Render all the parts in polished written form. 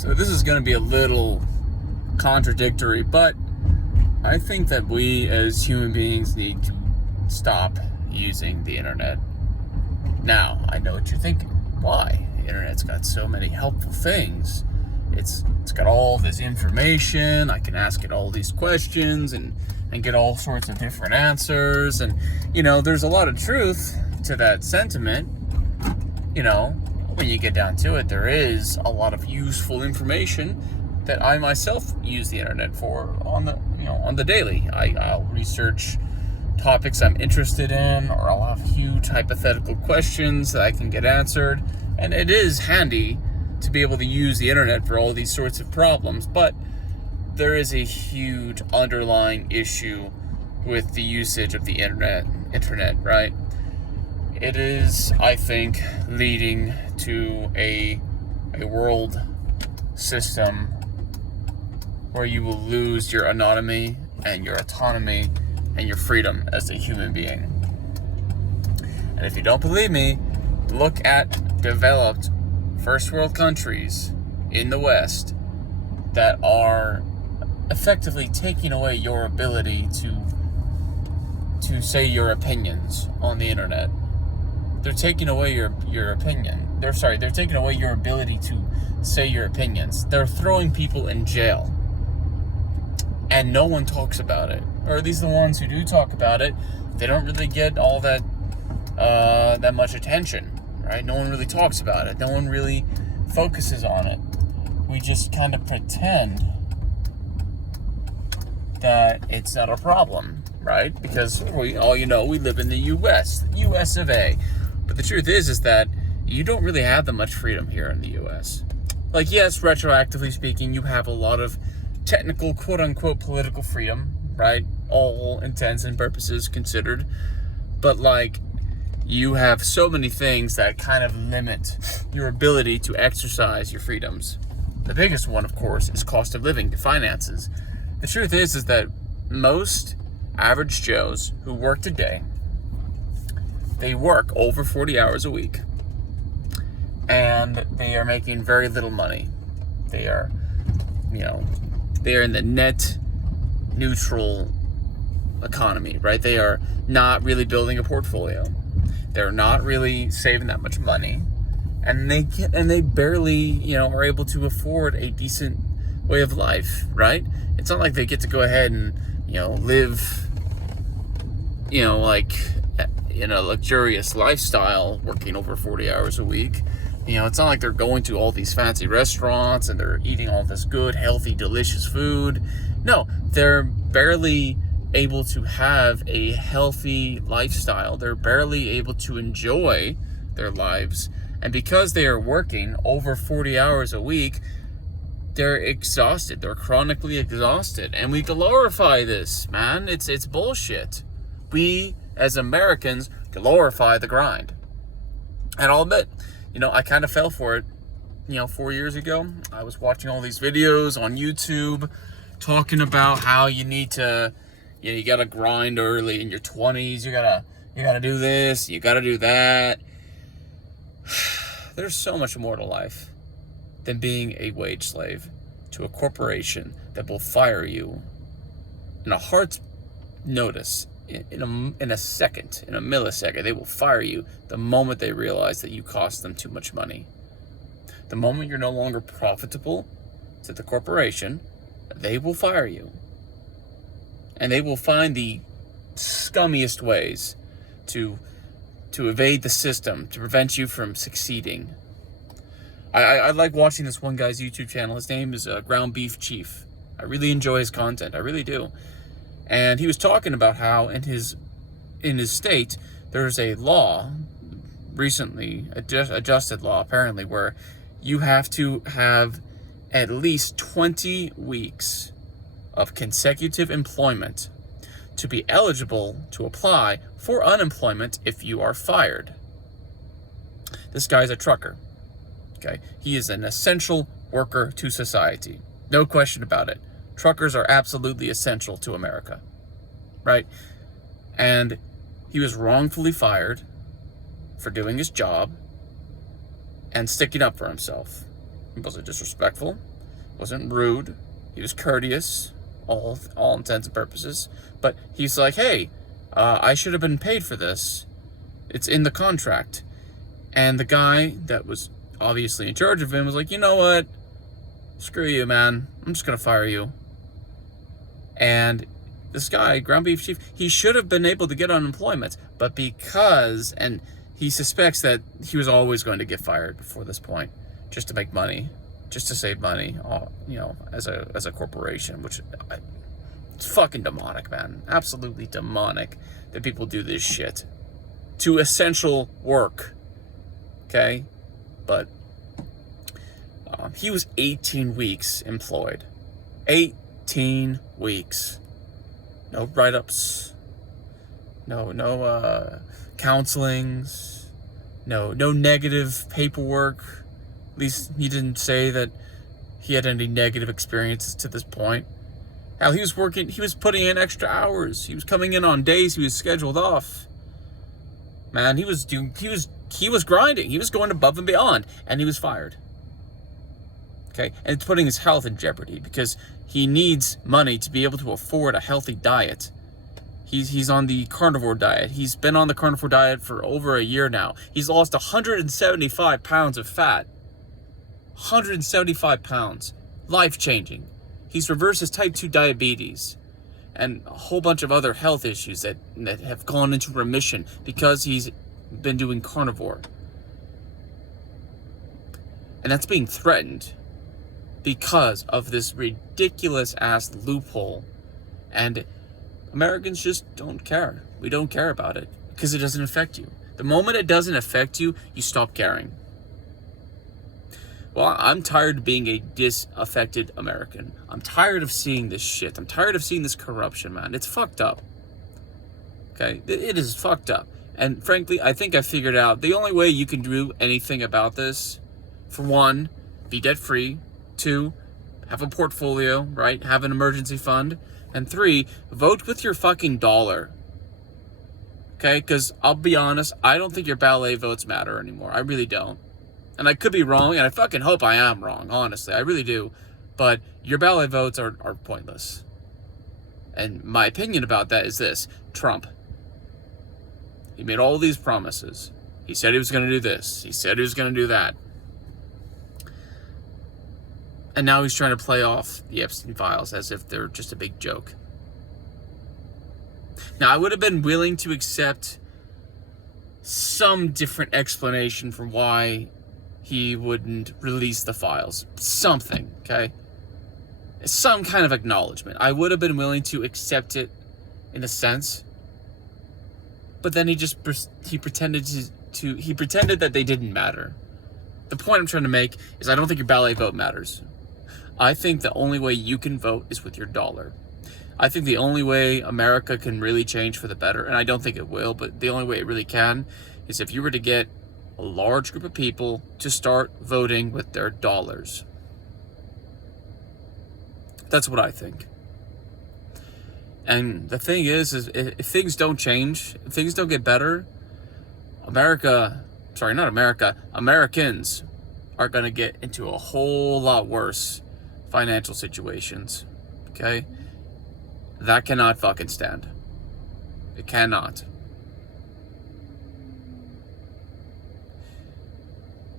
So this is going to be a little contradictory, but I think that we as human beings need to stop using the internet. Now, I know what you're thinking. Why? The internet's got so many helpful things. It's got all this information. I can ask it all these questions and get all sorts of different answers. And, there's a lot of truth to that sentiment. When you get down to it, there is a lot of useful information that I myself use the internet for on the daily. I'll research topics I'm interested in, or I'll have huge hypothetical questions that I can get answered. And it is handy to be able to use the internet for all these sorts of problems, but there is a huge underlying issue with the usage of the internet, right? It is, I think, leading to a world system where you will lose your autonomy and your autonomy and your freedom as a human being. And if you don't believe me, look at developed first world countries in the West that are effectively taking away your ability to say your opinions on the internet. They're taking away your opinion. They're taking away your ability to say your opinions. They're throwing people in jail. And no one talks about it. Or at least the ones who do talk about it, they don't really get all that much attention, right? No one really talks about it. No one really focuses on it. We just kind of pretend that it's not a problem, right? Because we live in the US of A. But the truth is that you don't really have that much freedom here in the US. Like, yes, retroactively speaking, you have a lot of technical, quote-unquote, political freedom, right? All intents and purposes considered. But, you have so many things that kind of limit your ability to exercise your freedoms. The biggest one, of course, is cost of living, the finances. The truth is that most average Joes who work today, they work over 40 hours a week. And they are making very little money. They are in the net neutral economy, right? They are not really building a portfolio. They're not really saving that much money. And they barely, are able to afford a decent way of life, right? It's not like they get to go ahead and, live, in a luxurious lifestyle working over 40 hours a week. It's not like they're going to all these fancy restaurants and they're eating all this good, healthy, delicious food. No, they're barely able to have a healthy lifestyle. They're barely able to enjoy their lives. And because they are working over 40 hours a week, they're exhausted. They're chronically exhausted. And we glorify this, man. It's bullshit. We, as Americans, glorify the grind. And I'll admit, I kind of fell for it, 4 years ago. I was watching all these videos on YouTube talking about how you need to, you got to grind early in your 20s. You got to do this. You got to do that. There's so much more to life than being a wage slave to a corporation that will fire you in a heart's notice. In a second, in a millisecond, they will fire you the moment they realize that you cost them too much money. The moment you're no longer profitable to the corporation, they will fire you. And they will find the scummiest ways to evade the system, to prevent you from succeeding. I like watching this one guy's YouTube channel. His name is Ground Beef Chief. I really enjoy his content. I really do. And he was talking about how in his state, there's a law, recently adjusted law apparently, where you have to have at least 20 weeks of consecutive employment to be eligible to apply for unemployment if you are fired. This guy's a trucker. Okay, he is an essential worker to society. No question about it. Truckers are absolutely essential to America, right? And he was wrongfully fired for doing his job and sticking up for himself. Was it disrespectful? wasn't rude. He was courteous, all intents and purposes. But he's like, hey, I should have been paid for this. It's in the contract. And the guy that was obviously in charge of him was like, you know what? Screw you, man. I'm just going to fire you. And this guy, ground beef chief, he should have been able to get unemployment. But because, and he suspects that he was always going to get fired before this point, just to make money, just to save money, as a corporation, which it's fucking demonic, man. Absolutely demonic that people do this shit to essential work. Okay? But he was 18 weeks employed. 18 weeks. No write-ups. No counselings. No negative paperwork. At least he didn't say that he had any negative experiences to this point. Hell, he was putting in extra hours. He was coming in on days he was scheduled off. Man, he was grinding. He was going above and beyond, and he was fired. Okay? And it's putting his health in jeopardy because he needs money to be able to afford a healthy diet. He's on the carnivore diet. He's been on the carnivore diet for over a year now. He's lost 175 pounds of fat. 175 pounds. Life-changing. He's reversed his type 2 diabetes and a whole bunch of other health issues that have gone into remission because he's been doing carnivore. And that's being threatened because of this ridiculous-ass loophole. And Americans just don't care. We don't care about it because it doesn't affect you. The moment it doesn't affect you, you stop caring. Well, I'm tired of being a disaffected American. I'm tired of seeing this shit. I'm tired of seeing this corruption, man. It's fucked up. Okay? It is fucked up. And frankly, I think I figured out the only way you can do anything about this, for one, be debt-free. 2, have a portfolio, right? Have an emergency fund. And 3, vote with your fucking dollar. Okay? Because I'll be honest, I don't think your ballet votes matter anymore. I really don't. And I could be wrong, and I fucking hope I am wrong, honestly. I really do. But your ballet votes are pointless. And my opinion about that is this. Trump. He made all these promises. He said he was going to do this. He said he was going to do that. And now he's trying to play off the Epstein files as if they're just a big joke. Now, I would have been willing to accept some different explanation for why he wouldn't release the files. Something, okay? Some kind of acknowledgement. I would have been willing to accept it in a sense. But then he pretended that they didn't matter. The point I'm trying to make is I don't think your ballet vote matters. I think the only way you can vote is with your dollar. I think the only way America can really change for the better, and I don't think it will, but the only way it really can is if you were to get a large group of people to start voting with their dollars. That's what I think. And the thing is if things don't change, if things don't get better, Americans are going to get into a whole lot worse financial situations. Okay? That cannot fucking stand. It cannot.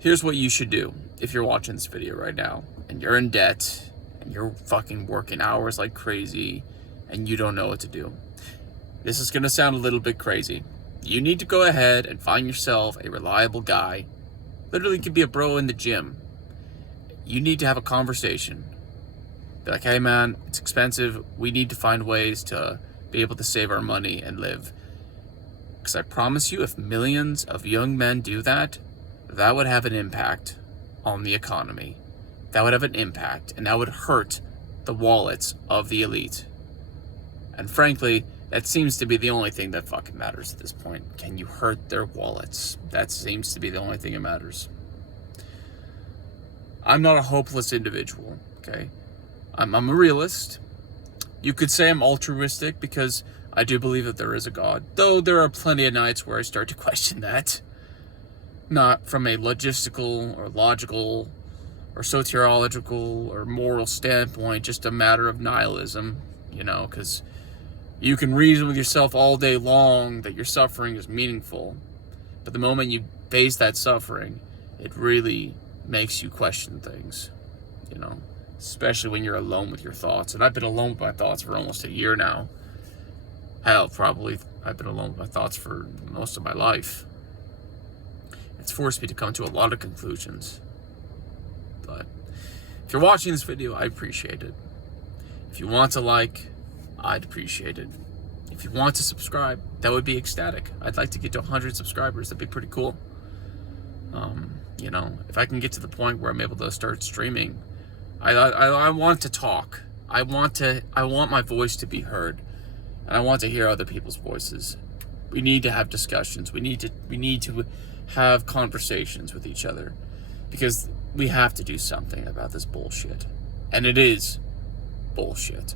Here's what you should do if you're watching this video right now and you're in debt and you're fucking working hours like crazy and you don't know what to do. This is going to sound a little bit crazy. You need to go ahead and find yourself a reliable guy. Literally could be a bro in the gym. You need to have a conversation. Be like, hey man, it's expensive. We need to find ways to be able to save our money and live. Because I promise you, if millions of young men do that, that would have an impact on the economy. That would have an impact, and that would hurt the wallets of the elite. And frankly, that seems to be the only thing that fucking matters at this point. Can you hurt their wallets? That seems to be the only thing that matters. I'm not a hopeless individual, okay? I'm a realist. You could say I'm altruistic because I do believe that there is a God. Though there are plenty of nights where I start to question that. Not from a logistical or logical or soteriological or moral standpoint, just a matter of nihilism, because you can reason with yourself all day long that your suffering is meaningful, but the moment you face that suffering, it really makes you question things, especially when you're alone with your thoughts. And I've been alone with my thoughts for almost a year now. Hell, probably I've been alone with my thoughts for most of my life. It's forced me to come to a lot of conclusions. But if you're watching this video, I appreciate it. If you want to like, I'd appreciate it. If you want to subscribe, that would be ecstatic. I'd like to get to 100 subscribers. That'd be pretty cool. If I can get to the point where I'm able to start streaming, I want to talk. I want my voice to be heard, and I want to hear other people's voices. We need to have discussions. We need to have conversations with each other, because we have to do something about this bullshit, and it is bullshit.